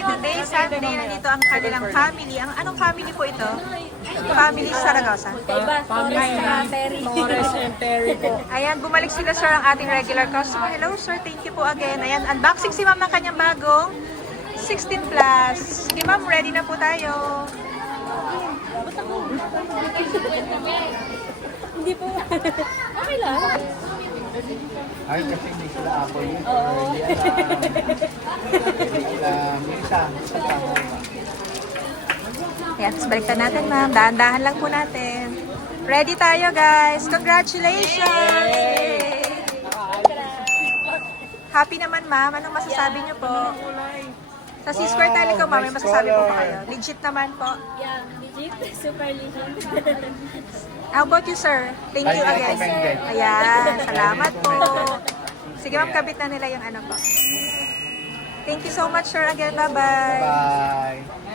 today, Sunday, nandito ang kanilang family. Anong family po ito? Family Saragosa. Iba, Torres and Terry. Torres and Terry po. Ayan, bumalik sila sir ang ating regular customer. Hello sir, thank you po again. Ayan, unboxing si ma'am ng kanyang bagong 16 plus. Sige ma'am, ready na po tayo. Hindi po. Okay lang. Ay, kasi hindi sila Apple yun. Hindi sila Misa. Ayan, tapos baliktad natin ma'am. Dahan-dahan lang po natin. Ready tayo guys. Congratulations! Yay! Happy naman ma'am. Anong masasabi niyo po? Sa C-Square Telecom ma'am, may masasabi po ba kayo? Legit naman po. Yeah, legit. Super legit. How about you sir? Thank you Ay, again. recommended. Ayan, salamat po. Sige ma'am, kabit na nila yung ano po. Thank you so much sir again. Bye-bye. Bye.